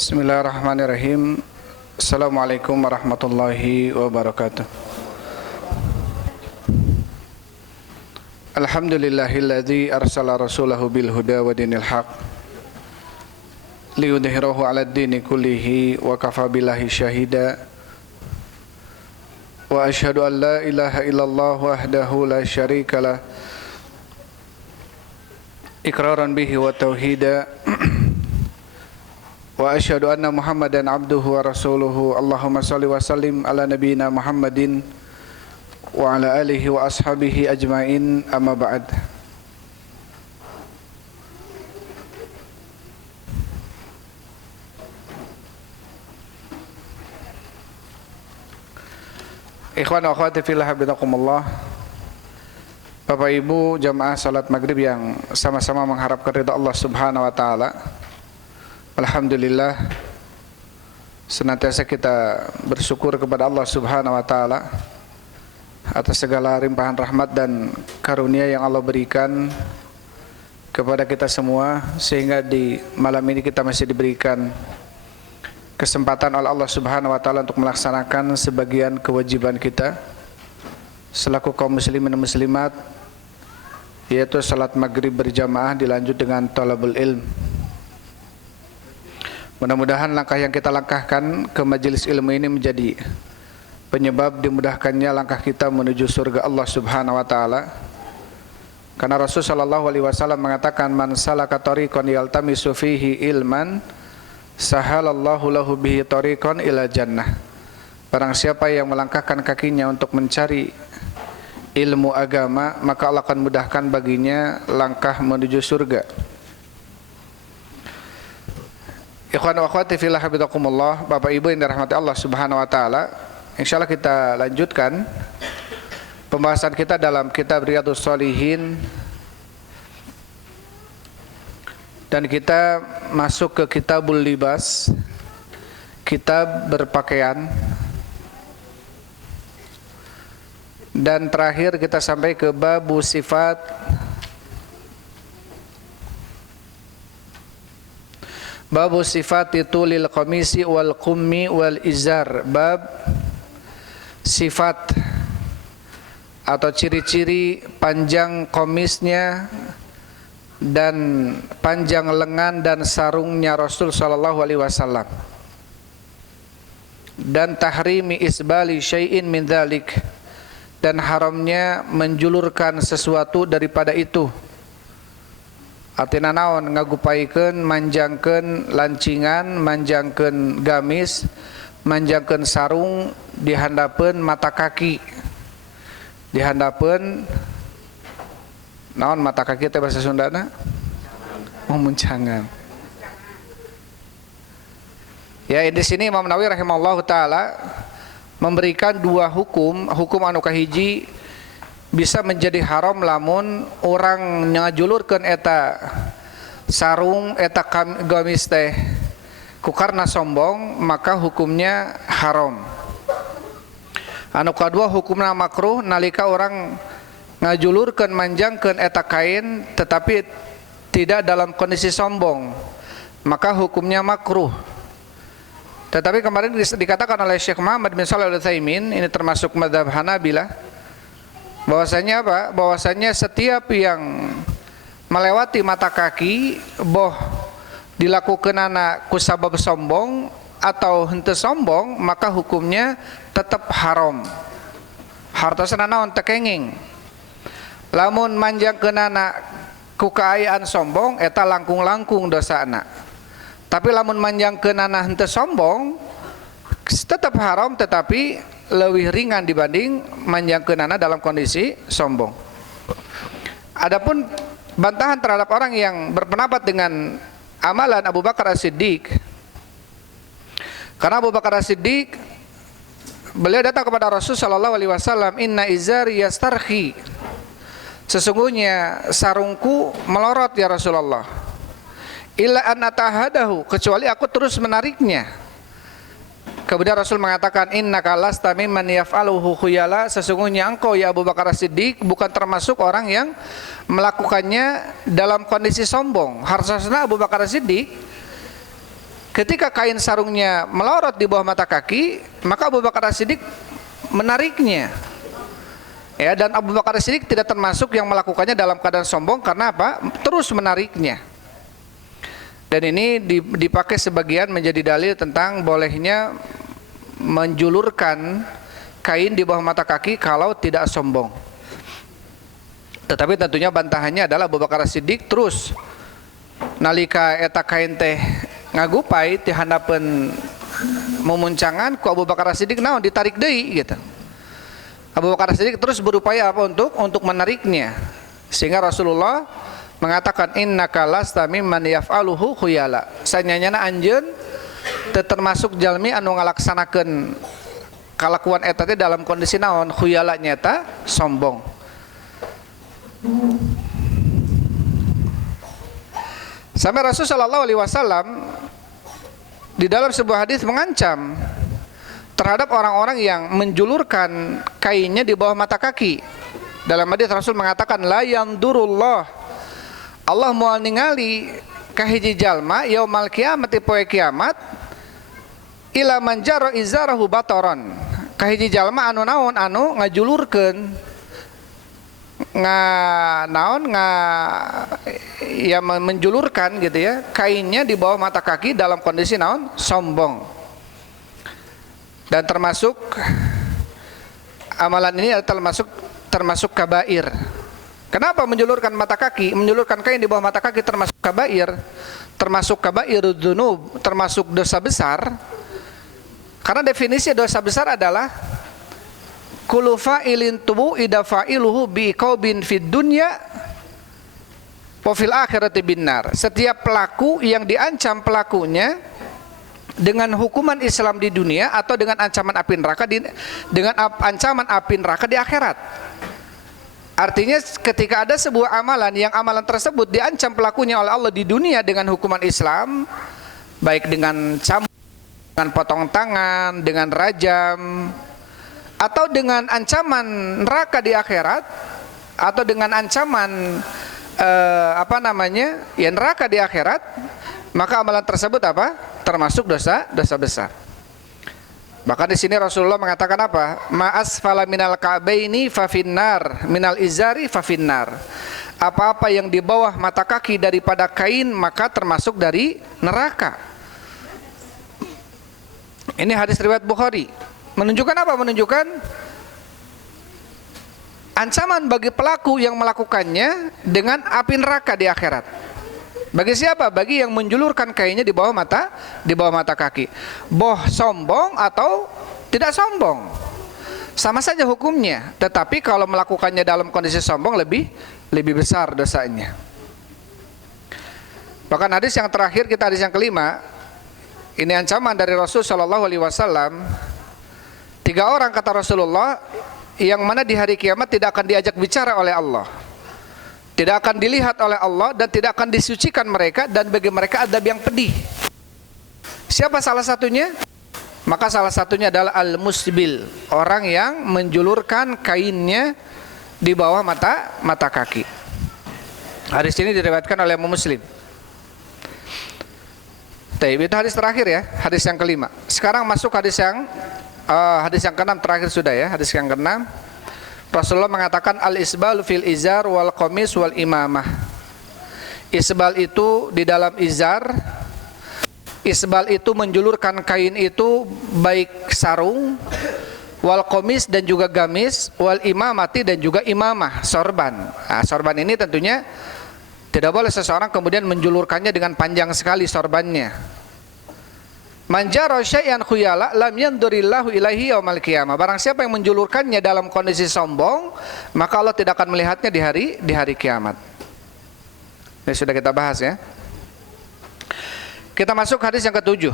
Bismillahirrahmanirrahim. Assalamualaikum warahmatullahi wabarakatuh. Alhamdulillahilladzi arsala rasulahu bil huda wa dinil haq liyudhhirahu 'alad dini kullihi wa kafa billahi syahida. Wa asyhadu an la ilaha illallah wahdahu la syarikalah iqraran bihi wa tauhida. Wa asyhadu anna Muhammadan abduhu wa rasuluhu. Allahumma salli wa sallim ala nabiyyina Muhammadin wa ala alihi wa ashabihi ajmain, amma ba'd. Ikhwan wa akhwati fillah, habibakumullah. Bapak Ibu jamaah salat maghrib yang sama-sama mengharapkan ridha Allah Subhanahu wa taala. Alhamdulillah, senantiasa kita bersyukur kepada Allah Subhanahu wa taala atas segala limpahan rahmat dan karunia yang Allah berikan kepada kita semua, sehingga di malam ini kita masih diberikan kesempatan oleh Allah Subhanahu wa taala untuk melaksanakan sebagian kewajiban kita selaku kaum muslimin dan muslimat, yaitu salat maghrib berjamaah dilanjut dengan thalabul ilm. Mudah-mudahan langkah yang kita langkahkan ke majelis ilmu ini menjadi penyebab dimudahkannya langkah kita menuju surga Allah Subhanahu wa taala. Karena Rasul sallallahu alaihi wasallam mengatakan, man salaka tariqan yaltamisu fihi ilman sahalallahu lahu bihi tariqan ila jannah. Barang siapa yang melangkahkan kakinya untuk mencari ilmu agama, maka Allah akan mudahkan baginya langkah menuju surga. Ikhwan wa akhwati fillah, habibakumullah. Bapak Ibu yang dirahmati Allah Subhanahu wa taala, insyaallah kita lanjutkan pembahasan kita dalam kitab Riyadhus Shalihin, dan kita masuk ke kitabul libas, kitab berpakaian, dan terakhir kita sampai ke babu sifat. Babu sifati tulil qamisi wal qummi wal izar. Bab sifat atau ciri-ciri panjang komisnya dan panjang lengan dan sarungnya Rasul sallallahu alaihi wasallam, dan tahrimi isbali syai'in min dzalik, dan haramnya menjulurkan sesuatu daripada itu. Artina naon? Ngagupaikeun, manjangkeun lancingan, manjangkeun gamis, manjangkeun sarung, dihandapeun mata kaki, dihandapeun naon mata kaki teh bahasa Sundana? Muncangan. Ya, di sini Imam Nawawi rahimahullahu taala memberikan dua hukum. Hukum anu kahiji, bisa menjadi haram lamun orang ngajulurkeun eta sarung, eta gamis teh ku karna sombong, maka hukumnya haram. Anu kadua hukumna makruh nalika orang ngajulurkeun, manjangkeun eta kain tetapi tidak dalam kondisi sombong, maka hukumnya makruh. Tetapi kemarin dikatakan oleh Syekh Muhammad bin Shalih Al-Utsaimin, ini termasuk mazhab Hanabilah, bahwasanya apa? Bahwasanya setiap yang melewati mata kaki boh dilakukan anak kusabab sombong atau henteu sombong, maka hukumnya tetap haram. Hartosna naon? Tekenging. Lamun manjangkeun anak ku kaayaan sombong, eta langkung-langkung dosana. Tapi lamun manjangkeun anak henteu sombong tetap haram, tetapi lebih ringan dibanding manjangkeunana dalam kondisi sombong. Adapun bantahan terhadap orang yang berpendapat dengan amalan Abu Bakar As-Siddiq, karena Abu Bakar As-Siddiq beliau datang kepada Rasul sallallahu alaihi wasallam, inna izari yastarhi, sesungguhnya sarungku melorot ya Rasulullah, illa an atahadahu, kecuali aku terus menariknya. Kemudian Rasul mengatakan, innaka lasta mimman yaf'aluhu khuyala, sesungguhnya engkau ya Abu Bakar As-Siddiq bukan termasuk orang yang melakukannya dalam kondisi sombong. Harusnya Abu Bakar As-Siddiq ketika kain sarungnya melorot di bawah mata kaki, maka Abu Bakar As-Siddiq menariknya. Ya, dan Abu Bakar As-Siddiq tidak termasuk yang melakukannya dalam keadaan sombong, karena apa? Terus menariknya. Dan ini dipakai sebagian menjadi dalil tentang bolehnya menjulurkan kain di bawah mata kaki kalau tidak sombong. Tetapi tentunya bantahannya adalah Abu Bakar As-Siddiq terus nalika eta kain teh ngagupai ti handapeun memuncangan ku Abu Bakar As-Siddiq naon ditarik deui gitu. Abu Bakar As-Siddiq terus berupaya apa untuk menariknya, sehingga Rasulullah mengatakan innaka lasta mimman yaf'aluhu khuyala. Sanyanyana anjeun teu termasuk jalmi anu ngalaksanakeun kalakuan eta teh dalam kondisi naon? Khuyala nyata sombong. Sampai Rasul sallallahu alaihi wasallam di dalam sebuah hadis mengancam terhadap orang-orang yang menjulurkan kainnya di bawah mata kaki. Dalam hadis Rasul mengatakan la yandurullah, Allah moal ningali ka hiji jalma yaumul qiyamati poe kiamat ila manjaro izarahu bataron, ka hiji jalma anu naon anu ngajulurkeun ya menjulurkan gitu ya kainnya di bawah mata kaki dalam kondisi naon? Sombong. Dan termasuk amalan ini adalah termasuk kabair. Kenapa menjulurkan mata kaki, menjulurkan kain di bawah mata kaki termasuk kabair? Termasuk kabairud dzunub, termasuk dosa besar. Karena definisi dosa besar adalah kullu fa'ilin tubu idza fa'iluhu bi qaubin fid dunya wa fil akhirati binnar. Setiap pelaku yang diancam pelakunya dengan hukuman Islam di dunia atau dengan ancaman api neraka ancaman api neraka di akhirat. Artinya ketika ada sebuah amalan yang amalan tersebut diancam pelakunya oleh Allah di dunia dengan hukuman Islam, baik dengan cambuk, dengan potong tangan, dengan rajam, atau dengan ancaman neraka di akhirat, atau dengan ancaman neraka di akhirat, maka amalan tersebut apa? Termasuk dosa besar. Bahkan di sini Rasulullah mengatakan apa? Ma asfala minal ka'baini fa finnar, minal izari fa finnar. Apa-apa yang di bawah mata kaki daripada kain maka termasuk dari neraka. Ini hadis riwayat Bukhari. Menunjukkan apa? Menunjukkan ancaman bagi pelaku yang melakukannya dengan api neraka di akhirat. Bagi siapa? Bagi yang menjulurkan kainnya di bawah mata kaki. Boh sombong atau tidak sombong, sama saja hukumnya. Tetapi kalau melakukannya dalam kondisi sombong lebih besar dosanya. Bahkan hadis yang terakhir kita, hadis yang kelima, ini ancaman dari Rasul Shallallahu Alaihi Wasallam. 3 orang kata Rasulullah yang mana di hari kiamat tidak akan diajak bicara oleh Allah, tidak akan dilihat oleh Allah, dan tidak akan disucikan mereka, dan bagi mereka adab yang pedih. Siapa salah satunya? Maka salah satunya adalah al-musbil, orang yang menjulurkan kainnya di bawah mata kaki. Hadis ini diriwayatkan oleh Muslim. Itu hadis terakhir ya, hadis yang kelima. Sekarang masuk hadis yang keenam, terakhir sudah ya, hadis yang keenam. Rasulullah mengatakan al-isbal fil izar wal qamis wal imamah. Isbal itu di dalam izar. Isbal itu menjulurkan kain itu baik sarung, wal qamis dan juga gamis, wal imamati dan juga imamah, sorban. Nah, sorban ini tentunya tidak boleh seseorang kemudian menjulurkannya dengan panjang sekali sorbannya. Manjaro syai'an khuyala lam yandurillahu ilaihi yaumal qiyamah. Barang siapa yang menjulurkannya dalam kondisi sombong, maka Allah tidak akan melihatnya di hari kiamat. Ini sudah kita bahas ya. Kita masuk hadis yang ke-7.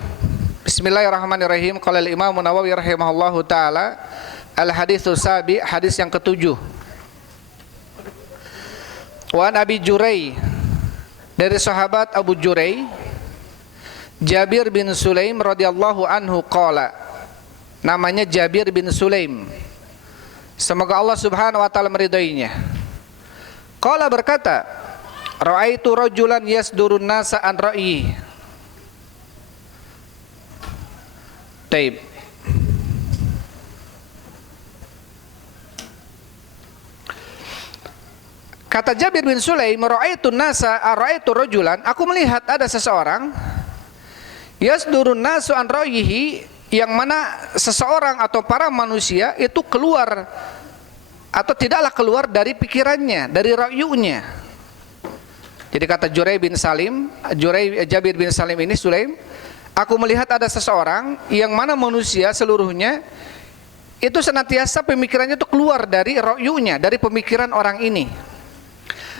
Bismillahirrahmanirrahim. Qala al-Imam Nawawi rahimahullahu taala, al-haditsus sabi, hadis yang ke-7. Wa Abi Jurai, dari sahabat Abu Jurai, Jabir bin Sulaim radhiyallahu anhu qala, namanya Jabir bin Sulaim, semoga Allah subhanahu wa ta'ala meridainya. Qala berkata, ra'aitu rajulan yasdurun nasa an ra'yi. Taib. Kata Jabir bin Sulaim, ra'aitu rajulan, aku melihat ada seseorang yasdurun nasu an ra'yihi, yang mana seseorang atau para manusia itu keluar atau tidaklah keluar dari pikirannya, dari ra'yunya. Jadi kata Jabir bin Salim ini, Sulaim, aku melihat ada seseorang yang mana manusia seluruhnya itu senantiasa pemikirannya itu keluar dari ra'yunya, dari pemikiran orang ini.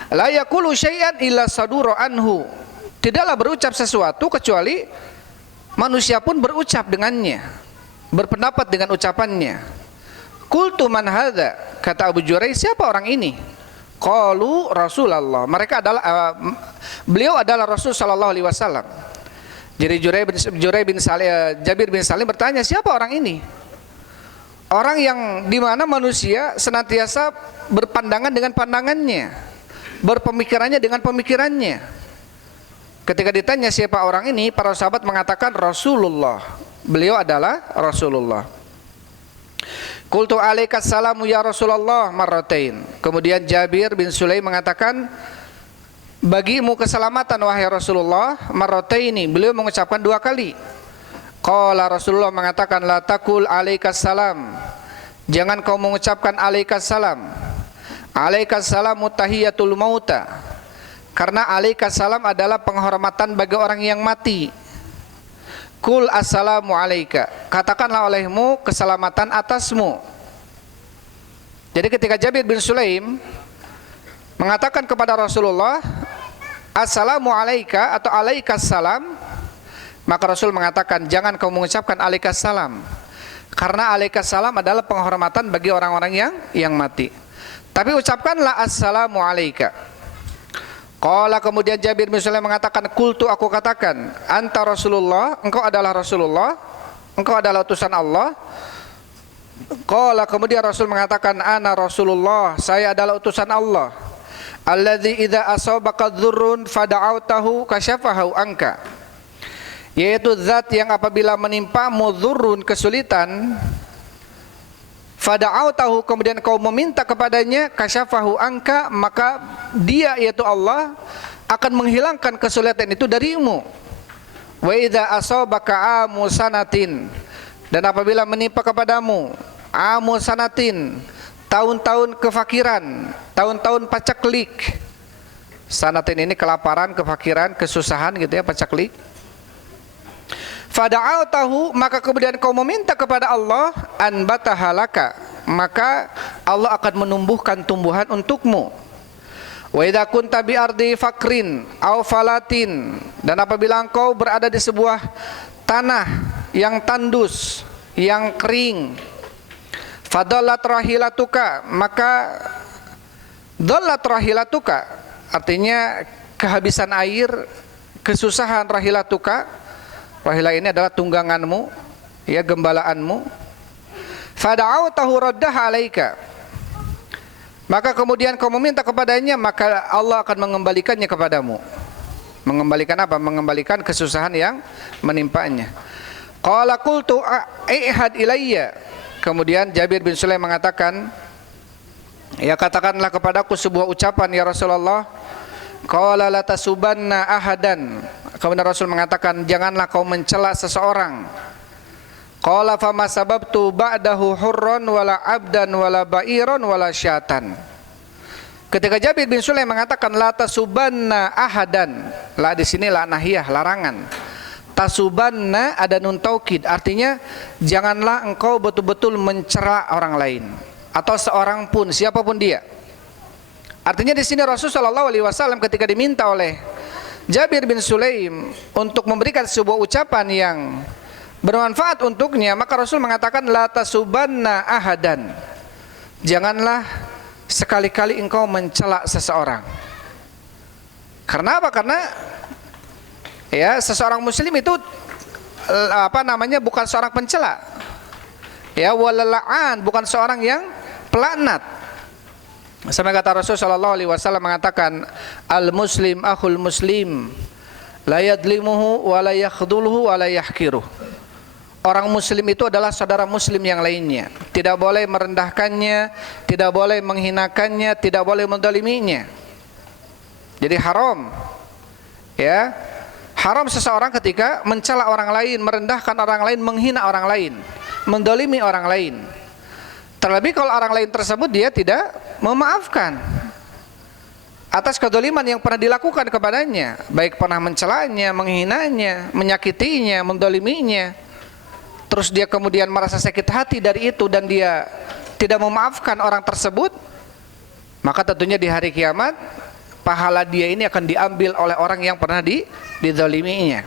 La yaqulu syai'an illa saduru anhu, tidaklah berucap sesuatu kecuali manusia pun berucap dengannya, berpendapat dengan ucapannya. Qultu man hadza, kata Abu Jurai, siapa orang ini? Qalu Rasulullah, mereka adalah beliau adalah Rasul sallallahu alaihi wasallam. Jadi Jabir bin Salim bertanya, siapa orang ini? Orang yang dimana manusia senantiasa berpandangan dengan pandangannya, berpemikirannya dengan pemikirannya. Ketika ditanya siapa orang ini, para sahabat mengatakan Rasulullah, beliau adalah Rasulullah. Qultu alaikas salamu ya Rasulullah marratain. Kemudian Jabir bin Sulaim mengatakan, bagimu keselamatan wahai Rasulullah, marrataini, beliau mengucapkan 2 kali. Qala, Rasulullah mengatakan, la taqul alaikas salam, jangan kau mengucapkan alaikas salam. Alaikas salamu tahiyatul mauta, karena alaikas salam adalah penghormatan bagi orang yang mati. Kul assalamu alaika, katakanlah olehmu keselamatan atasmu. Jadi ketika Jabir bin Sulaim mengatakan kepada Rasulullah assalamu alaika atau alaikas salam, maka Rasul mengatakan jangan kau mengucapkan alaikas salam, karena alaikas salam adalah penghormatan bagi orang-orang yang mati. Tapi ucapkanlah assalamu alaika. Qala, kemudian Jabir bin Sulaim mengatakan, qultu, aku katakan, anta Rasulullah, engkau adalah Rasulullah, engkau adalah utusan Allah. Qala, kemudian Rasul mengatakan, ana Rasulullah, saya adalah utusan Allah. Alladzi idza asabaka dzurrun fada'autahu kasyafahu anka, yaitu zat yang apabila menimpamu dzurrun, kesulitan, fada'autahu, kemudian kau meminta kepadanya, kasyafahu anka, maka dia yaitu Allah akan menghilangkan kesulitan itu darimu. Wa idza asabaka amu sanatin, dan apabila menimpa kepadamu amu sanatin, tahun-tahun kefakiran, tahun-tahun pacaklik. Sanatin ini kelaparan, kefakiran, kesusahan gitu ya, pacaklik. Fada'autahu, maka kemudian kau meminta kepada Allah, anbatahalaka, maka Allah akan menumbuhkan tumbuhan untukmu. Wa idza kunta bi ardi fakrin aw falatin, dan apabila engkau berada di sebuah tanah yang tandus, yang kering, fadallat rahilatuka, maka dallat rahilatuka artinya kehabisan air, kesusahan, rahilatuka, rahilah ini adalah tungganganmu, ya, gembalaanmu. Fada'autahu raddaha alaika, maka kemudian kau meminta kepadanya, maka Allah akan mengembalikannya kepadamu. Mengembalikan apa? Mengembalikan kesusahan yang menimpanya. Qala qultu i'had ilayya, kemudian Jabir bin Sulaim mengatakan, ya, katakanlah kepadaku sebuah ucapan ya Rasulullah. Qala la tasubanna ahadan, kemudian Rasul mengatakan janganlah kau mencela seseorang. Qala fama sababtu ba'dahu hurran wala abdan wala ba'iran wala syatan. Ketika Jabir bin Sulaim mengatakan la tasubanna ahadan, la di sini la nahiyah, larangan. Tasubanna ada nun taukid, artinya janganlah engkau betul-betul mencela orang lain atau seorang pun, siapapun dia. Artinya di sini Rasulullah SAW ketika diminta oleh Jabir bin Sulaim untuk memberikan sebuah ucapan yang bermanfaat untuknya, maka Rasul mengatakan la tasubanna ahadan, janganlah sekali-kali engkau mencela seseorang. Karena apa? Karena ya, seseorang muslim itu bukan seorang pencela, ya, walala'an, bukan seorang yang pelaknat. Sampai kata Rasul sallallahu alaihi wasallam mengatakan, al muslim akhul muslim, la yadlimuhu wa la yakhdhuluhu wa la yahkiruh. orang muslim itu adalah saudara muslim yang lainnya. Tidak boleh merendahkannya, tidak boleh menghinakannya, tidak boleh mendoliminya. Jadi haram, ya, haram seseorang ketika mencela orang lain, merendahkan orang lain, menghina orang lain, mendolimi orang lain. Terlebih kalau orang lain tersebut dia tidak memaafkan atas kedoliman yang pernah dilakukan kepadanya, baik pernah mencelanya, menghinanya, menyakitinya, mendoliminya. Terus dia kemudian merasa sakit hati dari itu dan dia tidak memaafkan orang tersebut, maka tentunya di hari kiamat pahala dia ini akan diambil oleh orang yang pernah dizaliminya.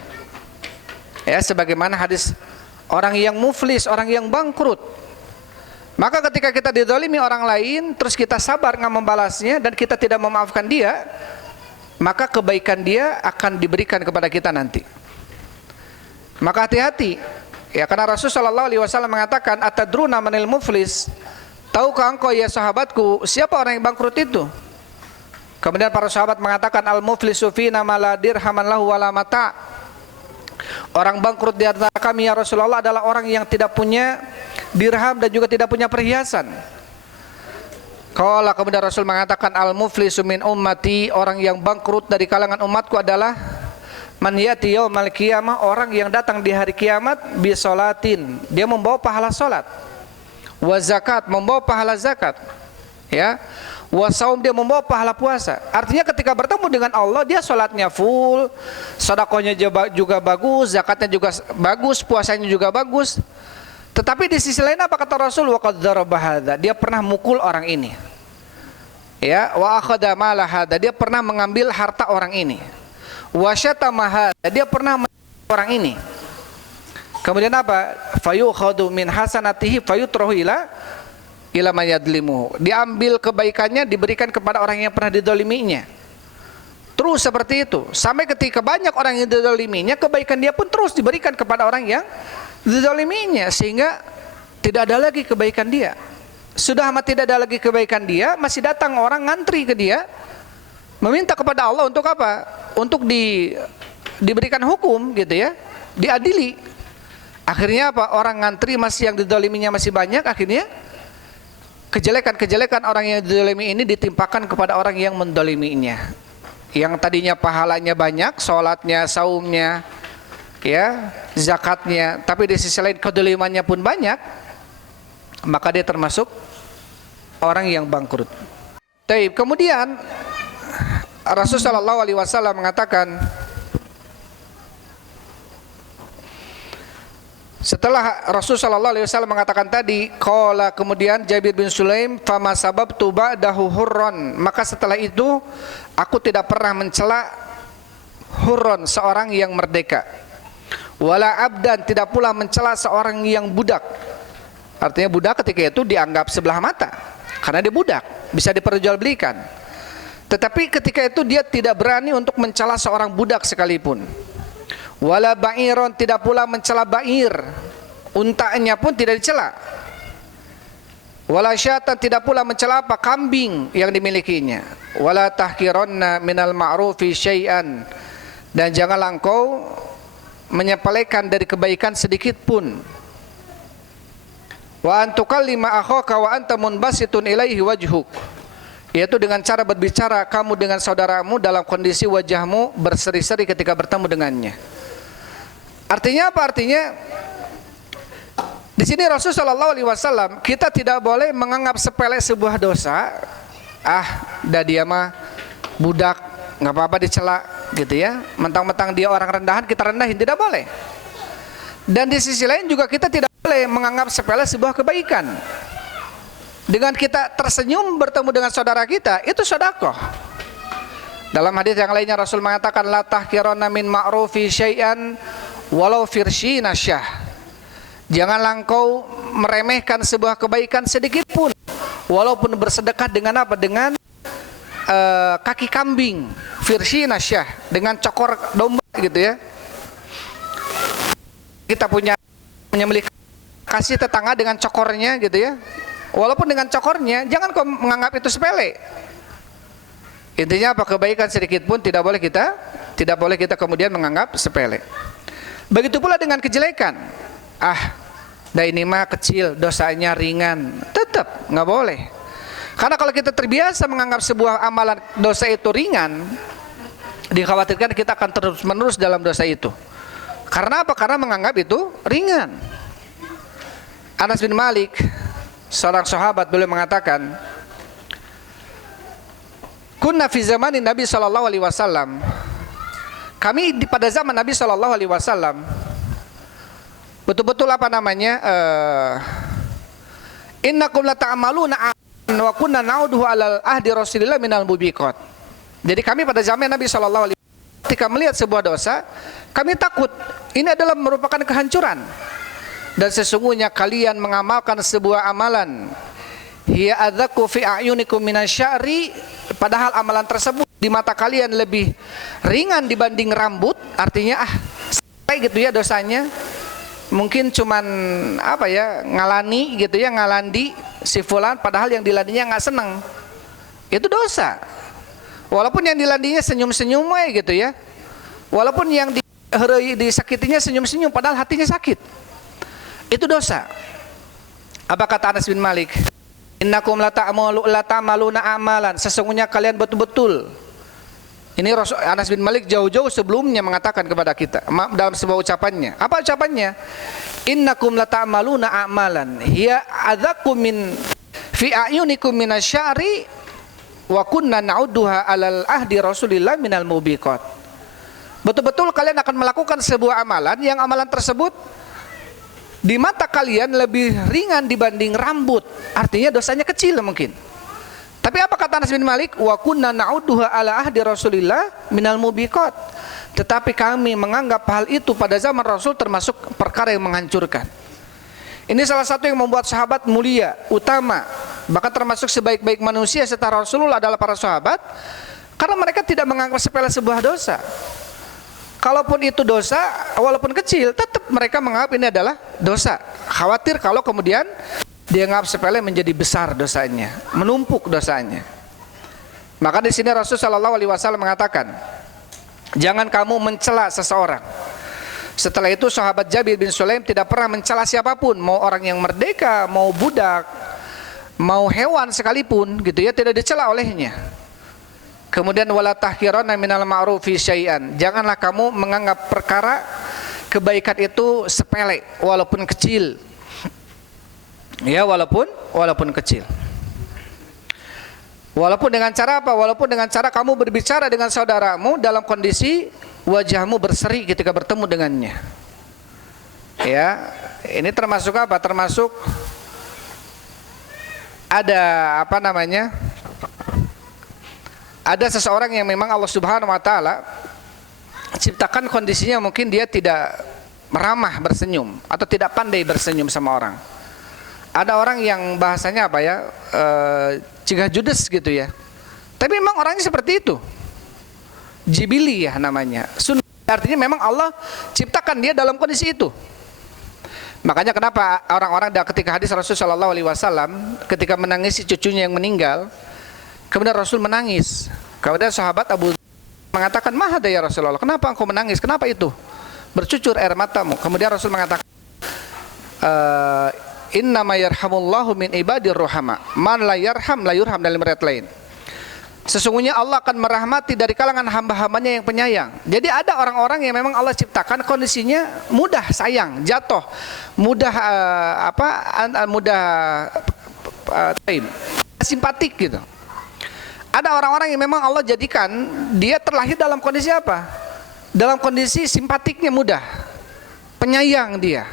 Ya, sebagaimana hadis orang yang muflis, orang yang bangkrut. Maka ketika kita dizalimi orang lain, terus kita sabar nggak membalasnya dan kita tidak memaafkan dia, maka kebaikan dia akan diberikan kepada kita nanti. Maka hati-hati. Ya, karena Rasulullah SAW mengatakan, atadruna manil muflis? Tahukah engkau ya sahabatku, siapa orang yang bangkrut itu? Kemudian para sahabat mengatakan, al muflisu fina ma la dirhaman lahu wala mata. Orang bangkrut di antara kami ya Rasulullah adalah orang yang tidak punya dirham dan juga tidak punya perhiasan. Qala, kemudian Rasul mengatakan, al muflisu min ummati, orang yang bangkrut dari kalangan umatku adalah man yati yaumal qiyamah, orang yang datang di hari kiamat bi sholatin, dia membawa pahala salat, wa zakat, membawa pahala zakat, ya, wa saum, dia membawa pahala puasa. Artinya ketika bertemu dengan Allah dia salatnya full, sedekahnya juga bagus, zakatnya juga bagus, puasanya juga bagus. Tetapi di sisi lain apa kata Rasul? Wa qad daraba hadza, dia pernah mukul orang ini. Ya, wa akhadha mala hadza, dia pernah mengambil harta orang ini. Wasyatamaha, dia pernah orang ini. Kemudian apa? Fayukhadu min hasanatihi fayutrahu ila mayadlimu. Diambil kebaikannya diberikan kepada orang yang pernah didoliminya. Terus seperti itu sampai ketika banyak orang yang didoliminya, kebaikan dia pun terus diberikan kepada orang yang didoliminya, sehingga tidak ada lagi kebaikan dia. Sudah amat tidak ada lagi kebaikan dia, masih datang orang ngantri ke dia meminta kepada Allah untuk apa? Untuk diberikan hukum gitu ya, diadili. Akhirnya apa? Orang ngantri masih yang didoliminya masih banyak, akhirnya kejelekan-kejelekan orang yang didolimi ini ditimpakan kepada orang yang mendoliminya. Yang tadinya pahalanya banyak, sholatnya, saumnya, ya, zakatnya, tapi di sisi lain kedolimannya pun banyak, maka dia termasuk orang yang bangkrut. Taib. Kemudian Rasulullah SAW mengatakan, setelah Rasulullah SAW mengatakan tadi, qala, kemudian Jabir bin Sulaim, fama sababtu ba'dahu hurran, maka setelah itu aku tidak pernah mencela hurran, seorang yang merdeka, wala abdan, tidak pula mencela seorang yang budak. Artinya budak ketika itu dianggap sebelah mata karena dia budak, bisa diperjualbelikan. Tetapi ketika itu dia tidak berani untuk mencela seorang budak sekalipun. Wala ba'iron, tidak pula mencela ba'ir, untanya pun tidak dicela. Wala syatan, tidak pula mencela apa? Kambing yang dimilikinya. Wala tahkironna minal ma'rufi syai'an, dan janganlah engkau menyepelekan dari kebaikan sedikit pun. Wa antukallima akhaka wa anta munbasitun ilaihi wajhuk, yaitu dengan cara berbicara kamu dengan saudaramu dalam kondisi wajahmu berseri-seri ketika bertemu dengannya. Artinya apa? Artinya di sini Rasulullah SAW, kita tidak boleh menganggap sepele sebuah dosa. Dah dia mah budak, nggak apa-apa dicela gitu ya. Mentang-mentang dia orang rendahan kita rendahin, tidak boleh. Dan di sisi lain juga kita tidak boleh menganggap sepele sebuah kebaikan. Dengan kita tersenyum bertemu dengan saudara kita, itu sedekah. Dalam hadis yang lainnya Rasul mengatakan, la tahkironna min ma'rufi syai'an walau firshina syah. Janganlah engkau meremehkan sebuah kebaikan sedikit pun, walaupun bersedekah dengan apa? Dengan kaki kambing, firshina syah, dengan cokor domba gitu ya. Kita punya menyembelih, kasih tetangga dengan cokornya gitu ya. Walaupun dengan cokornya, jangan kau menganggap itu sepele. Intinya apa? Kebaikan sedikit pun tidak boleh kita kemudian menganggap sepele. Begitu pula dengan kejelekan. dah ini mah kecil, dosanya ringan. Tetap nggak boleh. Karena kalau kita terbiasa menganggap sebuah amalan dosa itu ringan, dikhawatirkan kita akan terus menerus dalam dosa itu. Karena apa? Karena menganggap itu ringan. Anas bin Malik, seorang sahabat, beliau mengatakan, kunna fi zamanin Nabi sallallahu alaihi wasallam. Kami pada zaman Nabi sallallahu alaihi wasallam betul-betul innakum la ta'maluna wa kunna na'uduhu 'alal ahdi Rasulillah minal mubiqat. Jadi kami pada zaman Nabi sallallahu alaihi wasallam ketika melihat sebuah dosa, kami takut ini adalah merupakan kehancuran. Dan sesungguhnya kalian mengamalkan sebuah amalan, hiya adzaku fi a'yunikum minasya'ri, padahal amalan tersebut di mata kalian lebih ringan dibanding rambut. Artinya sampai gitu ya dosanya, mungkin cuman ngalani gitu ya, ngalandi si fulan, padahal yang dilandinya nggak seneng. Itu dosa. Walaupun yang dilandinya senyum-senyum gitu ya, walaupun yang disakitinya senyum-senyum, padahal hatinya sakit. Itu dosa. Apa kata Anas bin Malik? Innakum la ta'maluna amalan. Sesungguhnya kalian betul-betul. Ini Anas bin Malik jauh-jauh sebelumnya mengatakan kepada kita dalam sebuah ucapannya. Apa ucapannya? Innakum la ta'maluna amalan hiya adzakum min fi a'yunikum minasyari wa kunna na'udduha 'alal ahdi Rasulillah minal mubiqat. Betul-betul kalian akan melakukan sebuah amalan yang amalan tersebut di mata kalian lebih ringan dibanding rambut. Artinya dosanya kecil mungkin. Tapi apa kata Anas bin Malik? Wa kunna na'udduha 'ala ahdi Rasulillah minal mubiqat. Tetapi kami menganggap hal itu pada zaman Rasul termasuk perkara yang menghancurkan. Ini salah satu yang membuat sahabat mulia, utama, bahkan termasuk sebaik-baik manusia setelah Rasulullah adalah para sahabat, karena mereka tidak menganggap sepele sebuah dosa. Kalaupun itu dosa, walaupun kecil, tetap mereka menganggap ini adalah dosa. Khawatir kalau kemudian dianggap sepele menjadi besar dosanya, menumpuk dosanya. Maka di sini Rasul Shallallahu Alaihi Wasallam mengatakan, jangan kamu mencela seseorang. Setelah itu sahabat Jabir bin Sulaim tidak pernah mencela siapapun, mau orang yang merdeka, mau budak, mau hewan sekalipun, gitu ya, tidak dicela olehnya. Kemudian wala tahqiranna minal ma'rufi syai'an. Janganlah kamu menganggap perkara kebaikan itu sepele walaupun kecil. Ya, walaupun kecil. Walaupun dengan cara apa? Walaupun dengan cara kamu berbicara dengan saudaramu dalam kondisi wajahmu berseri ketika bertemu dengannya. Ya, ini termasuk apa? Termasuk ada ada seseorang yang memang Allah Subhanahu wa taala ciptakan kondisinya mungkin dia tidak ramah bersenyum atau tidak pandai bersenyum sama orang. Ada orang yang bahasanya cigah judes gitu ya. Tapi memang orangnya seperti itu. Jibili ya namanya. Artinya memang Allah ciptakan dia dalam kondisi itu. Makanya kenapa orang-orang ketika hadis Rasulullah Shallallahu Alaihi Wasallam ketika menangisi cucunya yang meninggal, kemudian Rasul menangis. Kemudian sahabat Abu mengatakan, "Mahada ya Rasulullah, kenapa engkau menangis? Kenapa itu? Bercucur air matamu." Kemudian Rasul mengatakan, "Innama yarhamullahu min ibadir rohama, man la yarham la yurham," dalam riwayat lain. Sesungguhnya Allah akan merahmati dari kalangan hamba-hambanya yang penyayang. Jadi ada orang-orang yang memang Allah ciptakan kondisinya mudah sayang, jatuh, mudah simpatik gitu. Ada orang-orang yang memang Allah jadikan dia terlahir dalam kondisi apa? Dalam kondisi simpatiknya mudah, penyayang dia,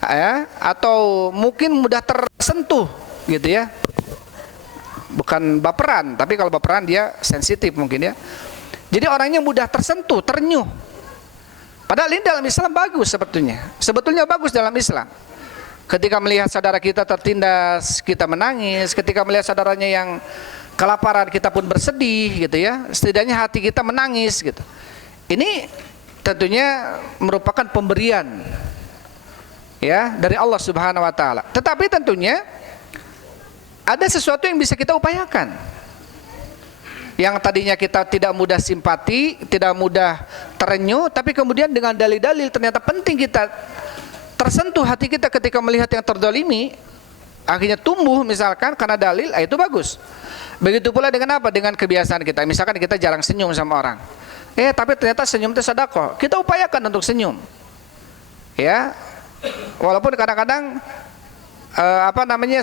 ya, atau mungkin mudah tersentuh gitu ya. Bukan baperan, tapi kalau baperan dia sensitif mungkin ya. Jadi orangnya mudah tersentuh, ternyuh. Padahal ini dalam Islam bagus sebetulnya bagus dalam Islam. Ketika melihat saudara kita tertindas, kita menangis. Ketika melihat saudaranya yang kelaparan, kita pun bersedih gitu ya. Setidaknya hati kita menangis gitu. Ini tentunya merupakan pemberian ya dari Allah Subhanahu wa taala. Tetapi tentunya ada sesuatu yang bisa kita upayakan. Yang tadinya kita tidak mudah simpati, tidak mudah terenyuh, tapi kemudian dengan dalil-dalil ternyata penting kita tersentuh hati kita ketika melihat yang terdolimi, akhirnya tumbuh misalkan karena dalil, itu bagus. Begitu pula dengan apa? Dengan kebiasaan kita. Misalkan kita jarang senyum sama orang, tapi ternyata senyum itu sedekah, kita upayakan untuk senyum, ya, walaupun kadang-kadang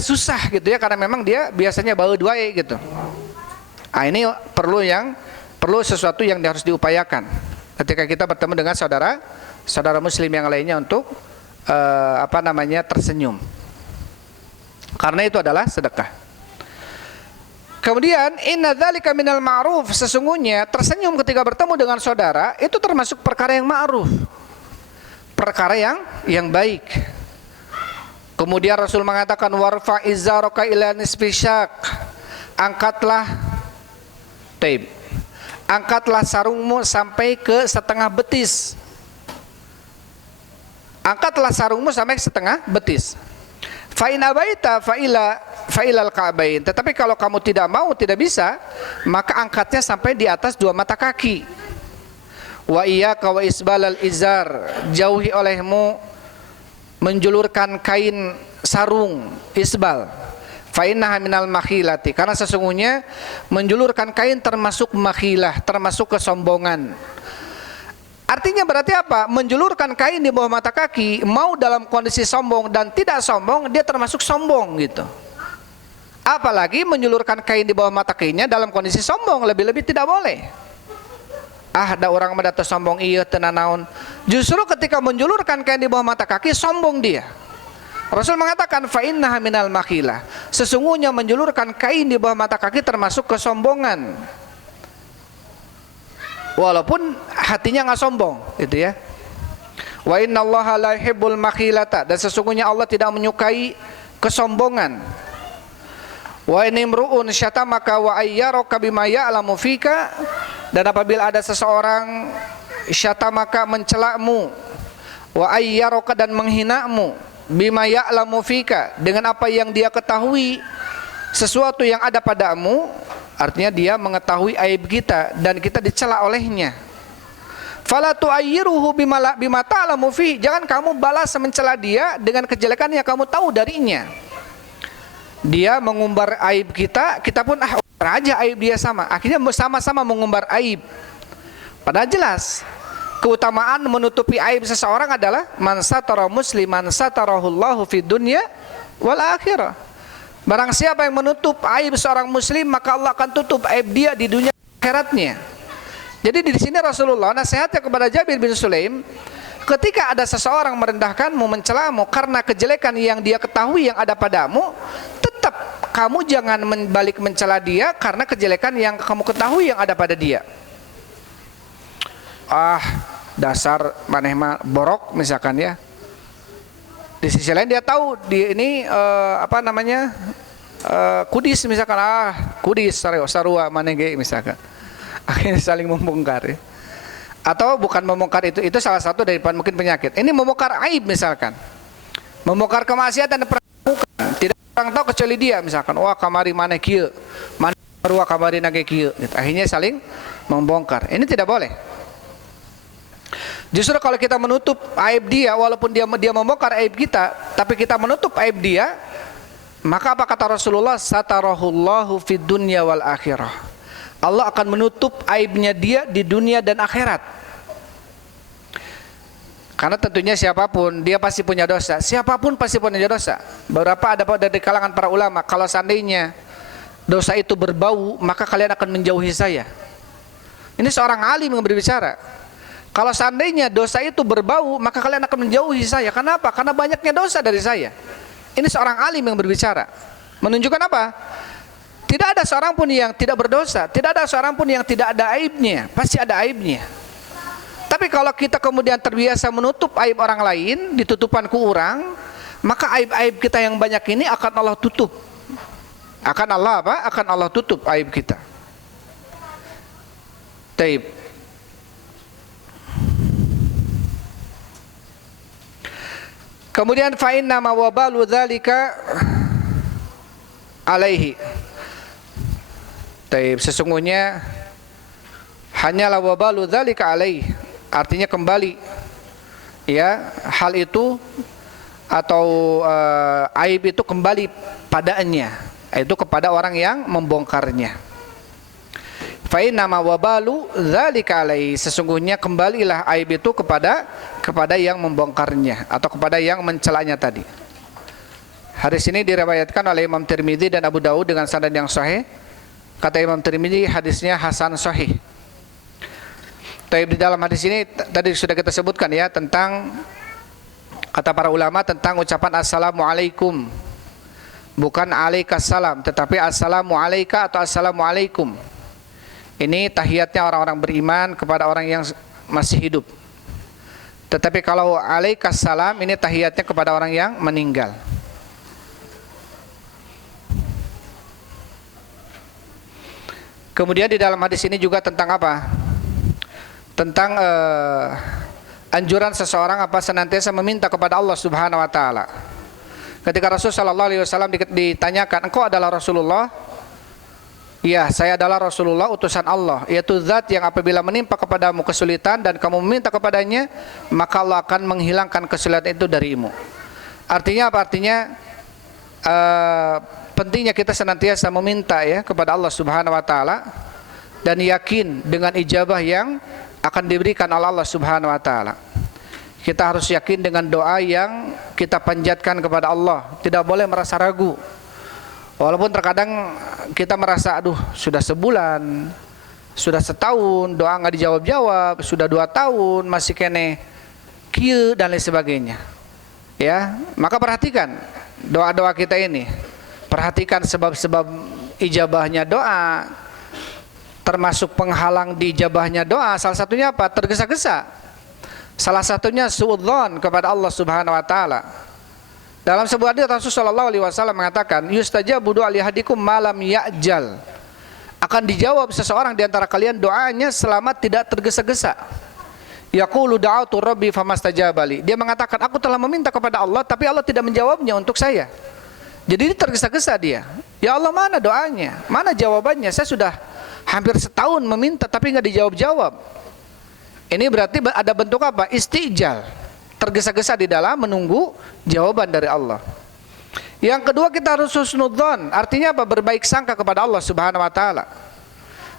susah gitu ya, karena memang dia biasanya bau duai gitu. Ini perlu sesuatu yang harus diupayakan ketika kita bertemu dengan saudara muslim yang lainnya untuk tersenyum, karena itu adalah sedekah. Kemudian inna dzalika minal ma'ruf, sesungguhnya tersenyum ketika bertemu dengan saudara itu termasuk perkara yang ma'ruf, perkara yang baik. Kemudian Rasul mengatakan warfa izaraka ila nisfi syak, angkatlah sarungmu sampai ke setengah betis. Angkatlah sarungmu sampai setengah betis. Fa in abaita fa'ilal ka'bain. Tetapi kalau kamu tidak mau, tidak bisa, maka angkatnya sampai di atas 2 mata kaki. Wa iyyaka wa isbalal izar, jauhi olehmu menjulurkan kain sarung isbal. Fa innaha minal makhilati, karena sesungguhnya menjulurkan kain termasuk makhilah, termasuk kesombongan. Artinya berarti apa? Menjulurkan kain di bawah mata kaki, mau dalam kondisi sombong dan tidak sombong, dia termasuk sombong gitu. Apalagi menjulurkan kain di bawah mata kakinya dalam kondisi sombong, lebih-lebih tidak boleh. Ada orang mendata sombong iya tenanaun. Justru ketika menjulurkan kain di bawah mata kaki, sombong dia. Rasul mengatakan fa innaha minal makhilah, sesungguhnya menjulurkan kain di bawah mata kaki termasuk kesombongan. Walaupun hatinya nggak sombong, gitu ya. Wa innallaha la yuhibbul makhilata, dan sesungguhnya Allah tidak menyukai kesombongan. Wa inimru'un syatamaka wa ayyaraka bima ya'lamu fika, dan apabila ada seseorang syatamaka mencelamu, wa ayyaraka dan menghinamu, bima ya'lamu fika dengan apa yang dia ketahui, sesuatu yang ada padamu, artinya dia mengetahui aib kita dan kita dicela olehnya. Fala tu'ayyiruhu bima ta'lamu fi, jangan kamu balas mencela dia dengan kejelekan yang kamu tahu darinya. Dia mengumbar aib kita, kita pun umbar aja aib dia sama. Akhirnya sama-sama mengumbar aib. Padahal jelas keutamaan menutupi aib seseorang adalah man satara musliman satarahullahu fid dunya wal akhirah. Barang siapa yang menutup aib seorang muslim, maka Allah akan tutup aib dia di dunia akhiratnya. Jadi di sini Rasulullah nasihatnya kepada Jabir bin Sulaim, ketika ada seseorang merendahkanmu, mencelamu karena kejelekan yang dia ketahui yang ada padamu, tetap kamu jangan balik mencela dia karena kejelekan yang kamu ketahui yang ada pada dia. Dasar maneh mah borok misalkan ya. Di sisi lain dia tahu dia ini kudis misalkan, kudis sarua manege misalkan. Akhirnya saling membongkar ya. Atau bukan membongkar, itu salah satu dari mungkin penyakit. Ini membongkar aib misalkan. Membongkar kemaksiatan dan pramuka. Tidak orang tahu kecuali dia misalkan. Wah kamari maneh kieu. Maneh sarua kamari nage kieu. Akhirnya saling membongkar. Ini tidak boleh. Justru kalau kita menutup aib dia, walaupun dia membongkar aib kita, tapi kita menutup aib dia, maka apa kata Rasulullah? Satarahullahu fid dunya wal akhirah. Allah akan menutup aibnya dia di dunia dan akhirat. Karena tentunya siapapun dia pasti punya dosa. Siapapun pasti punya dosa. Beberapa ada dari kalangan para ulama, kalau seandainya dosa itu berbau, maka kalian akan menjauhi saya. Ini seorang alim yang berbicara. Kalau seandainya dosa itu berbau, maka kalian akan menjauhi saya. Kenapa? Karena banyaknya dosa dari saya. Ini seorang alim yang berbicara. Menunjukkan apa? Tidak ada seorang pun yang tidak berdosa. Tidak ada seorang pun yang tidak ada aibnya. Pasti ada aibnya. Tapi kalau kita kemudian terbiasa menutup aib orang lain, ditutupanku orang, maka aib-aib kita yang banyak ini akan Allah tutup. Akan Allah apa? Akan Allah tutup aib kita. Taib. Kemudian fa inna ma wabalu dzalika alaihi. Taib, sesungguhnya hanyalah wabalu dzalika alaihi, artinya kembali ya, hal itu atau aib itu kembali padanya, itu kepada orang yang membongkarnya. Fa inna ma wabalu dzalika alaihi, sesungguhnya kembalilah aib itu kepada yang membongkarnya atau kepada yang mencelanya tadi. Hadis ini diriwayatkan oleh Imam Tirmidzi dan Abu Daud dengan sanad yang sahih. Kata Imam Tirmidzi hadisnya hasan sahih. Tapi di dalam hadis ini tadi sudah kita sebutkan ya tentang kata para ulama tentang ucapan assalamualaikum, bukan alaikassalam, tetapi assalamu alaika atau assalamualaikum. Ini tahiyatnya orang-orang beriman kepada orang yang masih hidup. Tetapi kalau alaikassalam ini tahiyatnya kepada orang yang meninggal. Kemudian di dalam hadis ini juga tentang apa? Tentang anjuran seseorang apa senantiasa meminta kepada Allah Subhanahu wa taala. Ketika Rasul sallallahu alaihi wasallam ditanyakan, "Engkau adalah Rasulullah?" "Ya, saya adalah Rasulullah utusan Allah, yaitu zat yang apabila menimpa kepadamu kesulitan dan kamu meminta kepadanya, maka Allah akan menghilangkan kesulitan itu darimu." Artinya apa? Artinya pentingnya kita senantiasa meminta ya kepada Allah Subhanahu wa taala dan yakin dengan ijabah yang akan diberikan oleh Allah Subhanahu wa taala. Kita harus yakin dengan doa yang kita panjatkan kepada Allah, tidak boleh merasa ragu. Walaupun terkadang kita merasa aduh sudah sebulan, sudah setahun doa nggak dijawab-jawab, sudah 2 tahun masih kene kieu dan lain sebagainya. Ya, maka perhatikan doa-doa kita ini. Perhatikan sebab-sebab ijabahnya doa. Termasuk penghalang di ijabahnya doa, salah satunya apa? Tergesa-gesa. Salah satunya suudzon kepada Allah Subhanahu wa taala. Dalam sebuah hadis Rasulullah sallallahu alaihi wasallam mengatakan, "Yustajabu du'a li ahadikum malam ya'jal." Akan dijawab seseorang di antara kalian doanya selama tidak tergesa-gesa. Yaqulu da'autu rabbi famastajabali. Dia mengatakan, "Aku telah meminta kepada Allah tapi Allah tidak menjawabnya untuk saya." Jadi tergesa-gesa dia. Ya Allah, mana doanya? Mana jawabannya? Saya sudah hampir setahun meminta tapi nggak dijawab-jawab. Ini berarti ada bentuk apa? Istijal. Tergesa-gesa di dalam menunggu jawaban dari Allah. Yang kedua, kita harus husnudzon. Artinya apa? Berbaik sangka kepada Allah Subhanahu wa taala.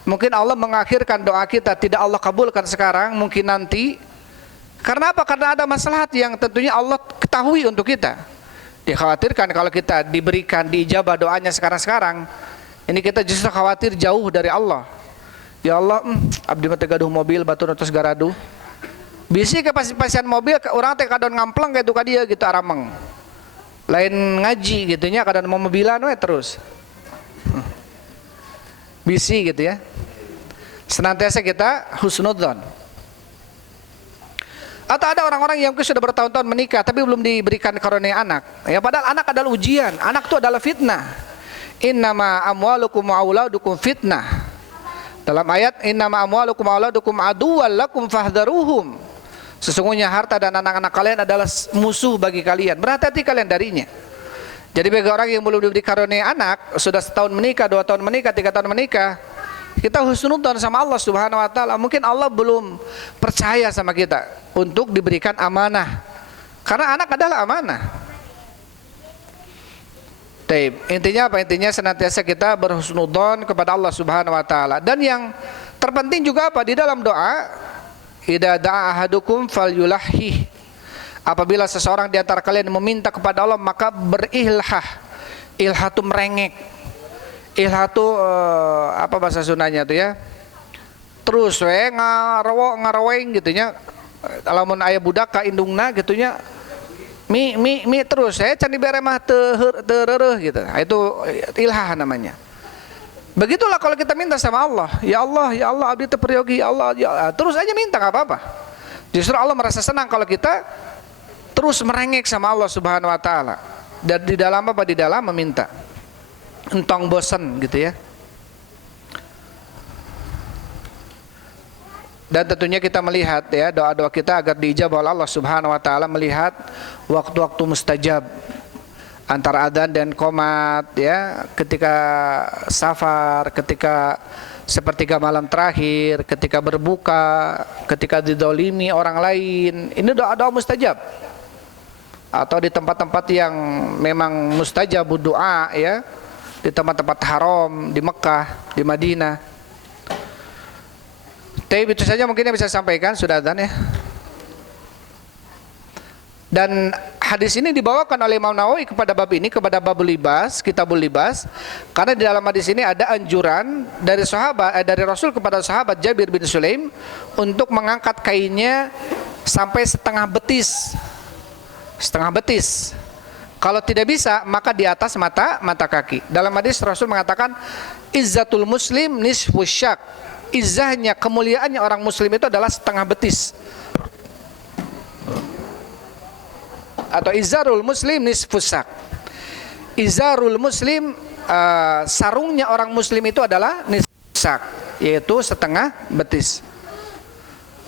Mungkin Allah mengakhirkan doa kita, tidak Allah kabulkan sekarang, mungkin nanti. Karena apa? Karena ada maslahat yang tentunya Allah ketahui untuk kita. Dikhawatirkan kalau kita diberikan diijabah doanya sekarang-sekarang, ini kita justru khawatir jauh dari Allah. Ya Allah, abdi mah teh gaduh mobil batur terus garadu. Bisi ke pasien mobil orang teh kadon ngampleng kayak itu ka dia gitu arameng. Lain ngaji gitunya kadon mau mobilan we terus. Bisi gitu ya. Senantiasa kita husnudzon. Atau ada orang-orang yang sudah bertahun-tahun menikah tapi belum diberikan karunia anak. Ya padahal anak adalah ujian, anak itu adalah fitnah. Innama amwalukum wa auladukum fitnah. Dalam ayat innama amwalukum wa auladukum aduwwal lakum fahdharuhum. Sesungguhnya harta dan anak-anak kalian adalah musuh bagi kalian. Berhati-hati kalian darinya. Jadi bagi orang yang belum diberi karunia anak, sudah setahun menikah, 2 tahun menikah, 3 tahun menikah, kita husnudzon sama Allah Subhanahu wa taala. Mungkin Allah belum percaya sama kita untuk diberikan amanah. Karena anak adalah amanah. Taib. Intinya apa? Intinya senantiasa kita berhusnudzon kepada Allah Subhanahu wa taala. Dan yang terpenting juga apa? Di dalam doa, idza da'a ahadukum falyulahhi. Apabila seseorang di antara kalian meminta kepada Allah, maka berilhah. Ilhah itu merengek. Ilhah itu apa bahasa Sundanya itu ya? Terus we ngaraweng gitunya. Lamun aya budak ka indungna gitunya. Mi terus can dibere mah teu reureuh gitu. Itu ilhah namanya. Begitulah kalau kita minta sama Allah, ya Allah abdi teu peryogi, ya Allah, ya terus aja minta enggak apa-apa. Justru Allah merasa senang kalau kita terus merengek sama Allah Subhanahu wa taala. Dan di dalam apa? Di dalam meminta. Entong bosen gitu ya. Dan tentunya kita melihat ya doa-doa kita agar diijabah oleh Allah Subhanahu wa taala, melihat waktu-waktu mustajab antara adzan dan qomat ya, ketika safar, ketika sepertiga malam terakhir, ketika berbuka, ketika didolimi orang lain. Ini doa-doa mustajab. atau di tempat-tempat yang memang mustajabud doa ya, di tempat-tempat haram di Mekah, di Madinah. Tapi itu saja mungkin yang bisa sampaikan, sudah adzan ya. Dan hadis ini dibawakan oleh Imam Nawawi kepada bab ini, kepada babul libas, kitabul libas, karena di dalam hadis ini ada anjuran dari sahabat, dari Rasul kepada sahabat Jabir bin Sulaim untuk mengangkat kainnya sampai setengah betis. Setengah betis. Kalau tidak bisa, maka di atas mata kaki. Dalam hadis Rasul mengatakan, izzatul muslim nisfu syak. Izzahnya, kemuliaannya orang muslim itu adalah setengah betis. Atau izarul muslim nisfu syak. Izarul muslim, sarungnya orang muslim itu adalah nisfu syak, yaitu setengah betis.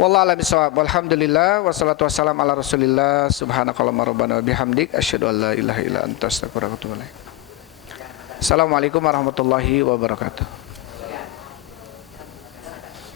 Wallahu a'lam bishawab. Walhamdulillah wassalatu wassalamu ala Rasulillah. Subhanakallahumma rabbana wa bihamdik asyhadu an la ilaha illa anta astaghfiruka wa atubu ilaik. Assalamualaikum warahmatullahi wabarakatuh.